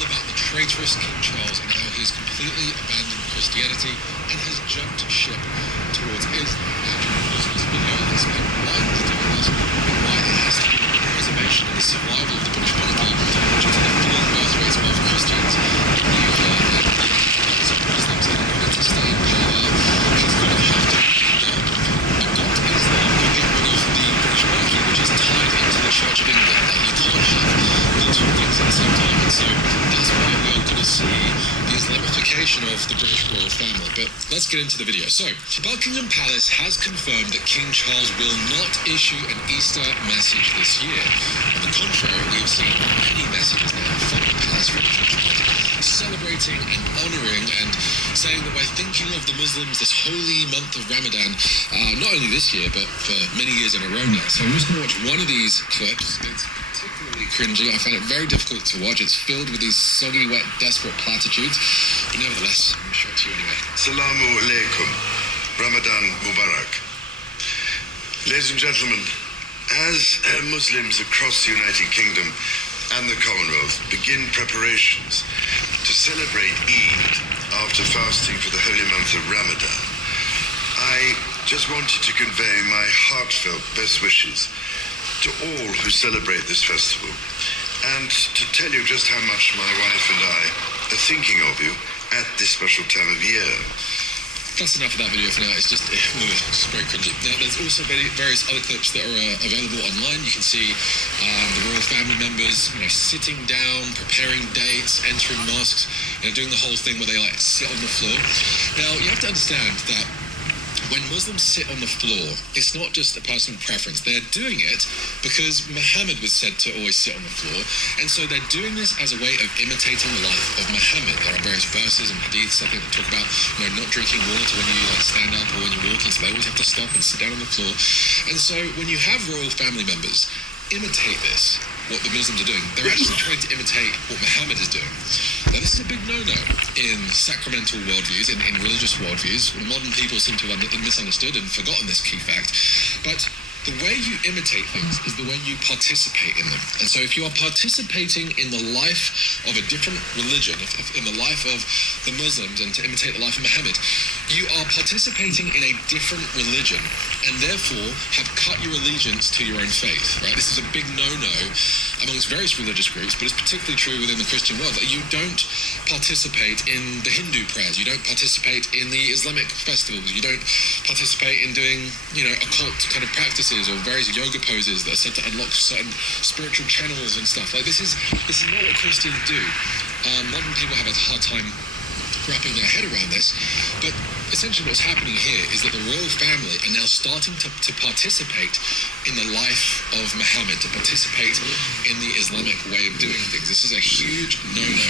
all about the traitorous King Charles and how he's completely abandoned Christianity and has jumped ship towards Islam. Now, during the course of this video, I'll explain why he's doing this and why it has to do with the preservation and the survival of the British monarchy due to the falling birth rates of Christians in the UK and the Muslims. And in order to stay in power, he's going to have to adopt Islam and get rid of the British monarchy, which is tied into the Church of England. That you can't have the two things at the same time. And so that's why we are going to see the Islamification of the British royal family. But let's get into the video. So, Buckingham Palace has confirmed that King Charles will not issue an Easter message this year. On the contrary, we've seen many messages now from the palace from the Church celebrating and honouring and saying that we're thinking of the Muslims this holy month of Ramadan, not only this year, but for many years in a row now. So I'm just going to watch one of these clips. It's particularly cringy. I find it very difficult to watch. It's filled with these soggy, wet, desperate platitudes. But nevertheless, I'm going to show it to you anyway. Assalamu alaikum. Ramadan Mubarak. Ladies and gentlemen, as Muslims across the United Kingdom and the Commonwealth begin preparations to celebrate Eid after fasting for the holy month of Ramadan, I just wanted to convey my heartfelt best wishes to all who celebrate this festival, and to tell you just how much my wife and I are thinking of you at this special time of year. That's enough of that video for now. It's just very cringy. Now, there's also various other clips that are available online. You can see the royal family members, sitting down, preparing dates, entering mosques, doing the whole thing where they sit on the floor. Now, you have to understand that when Muslims sit on the floor, it's not just a personal preference. They're doing it because Muhammad was said to always sit on the floor, and so they're doing this as a way of imitating the life of Muhammad. There are various verses and hadiths, I think, that talk about not drinking water when you stand up or when you're walking, so they always have to stop and sit down on the floor. And so when you have royal family members imitate this, what the Muslims are doing, they're actually trying to imitate what Muhammad is doing. Now, this is a big no-no in sacramental worldviews, in religious worldviews. Modern people seem to have misunderstood and forgotten this key fact. But the way you imitate things is the way you participate in them. And so if you are participating in the life of a different religion, in the life of the Muslims, and to imitate the life of Muhammad, you are participating in a different religion and therefore have cut your allegiance to your own faith, right? This is a big no-no amongst various religious groups, but it's particularly true within the Christian world, that you don't participate in the Hindu prayers, you don't participate in the Islamic festivals, you don't participate in doing, occult kind of practices or various yoga poses that are said to unlock certain spiritual channels and stuff. This is not what Christians do. Modern people have a hard time wrapping their head around this, but essentially what's happening here is that the royal family are now starting to participate in the life of Muhammad, to participate in the Islamic way of doing things. This is a huge no-no.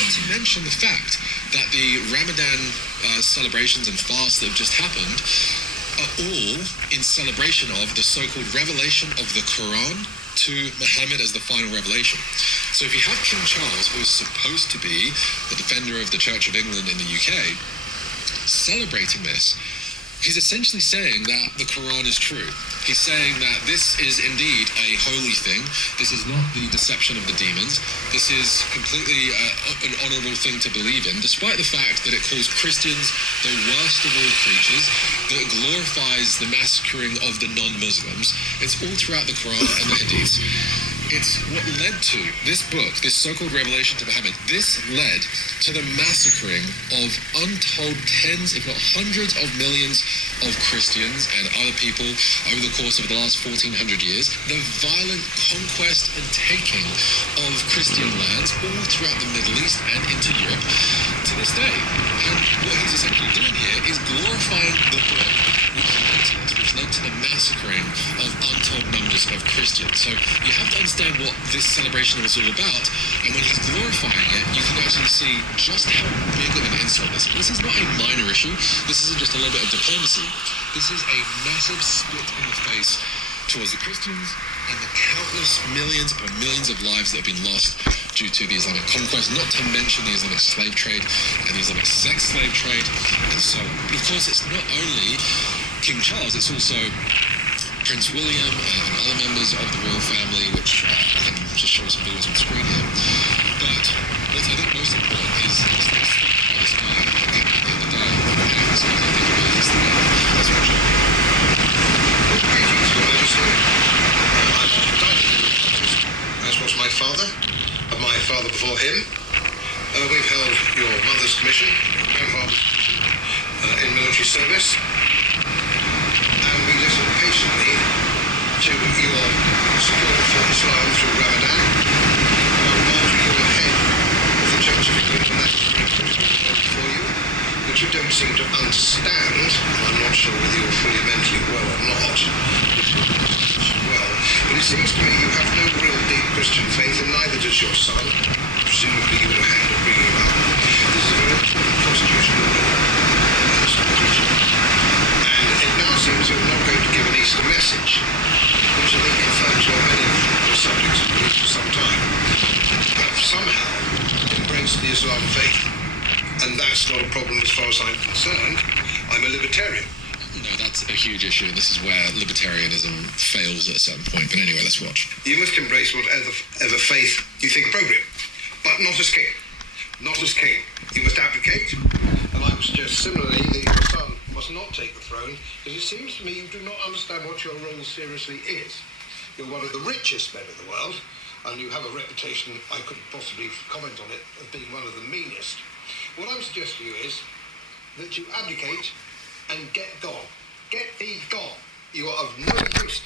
Not to mention the fact that the Ramadan celebrations and fasts that have just happened are all in celebration of the so-called revelation of the Quran to Muhammad as the final revelation. So if you have King Charles, who is supposed to be the defender of the Church of England in the UK, celebrating this, he's essentially saying that the Quran is true. He's saying that this is indeed a holy thing. This is not the deception of the demons. This is completely an honourable thing to believe in, despite the fact that it calls Christians the worst of all creatures, that it glorifies the massacring of the non-Muslims. It's all throughout the Quran and the Hadiths. It's what led to this book, this so-called revelation to Muhammad. This led to the massacring of untold tens, if not hundreds of millions of Christians and other people over the course of the last 1400 years. The violent conquest and taking of Christian lands all throughout the Middle East and into Europe to this day. And what he's essentially doing here is glorifying the book which led to the massacring of untold numbers of Christians. So you have to understand what this celebration was all about, and when he's glorifying it, you can actually see just how big of an insult this is. This is not a minor issue. This isn't just a little bit of diplomacy. This is a massive spit in the face towards the Christians and the countless millions upon millions of lives that have been lost due to the Islamic conquest, not to mention the Islamic slave trade and the Islamic sex slave trade, and so on. But of course, it's not only King Charles, it's also Prince William and other members of the royal family, which I can just show some videos on screen here. But what I think most important is this speech by this guy the other day, and something I think about is the let's watch it. Greetings, Your Majesty. I'm delighted, as was my father, and my father before him. We've held your mother's commission, your grandfather's in military service, and we listened patiently to your support for Islam through Ramadan. Now, while you were head of the Church of England, and that's very critical for you, which you don't seem to understand, and I'm not sure whether you're fully mentally well or not, well, but it seems to me you have no real deep Christian faith, and neither does your son. Presumably you would have had to bring him up. This is a very important constitutional rule. And it now seems you're not going to give an Easter message, which I think confirms what many of the subjects have believed for some time. Have somehow embraced the Islam faith. And that's not a problem as far as I'm concerned. I'm a libertarian. No, that's a huge issue, and this is where libertarianism fails at a certain point. But anyway, let's watch. You must embrace whatever faith you think appropriate, but not as king. Not as king. You must abdicate, and I would suggest similarly that your son must not take the throne, because it seems to me you do not understand what your role seriously is. You're one of the richest men in the world, and you have a reputation, I couldn't possibly comment on it, of being one of the meanest. What I'm suggesting to you is that you abdicate and get gone. Get thee gone. You are of no use to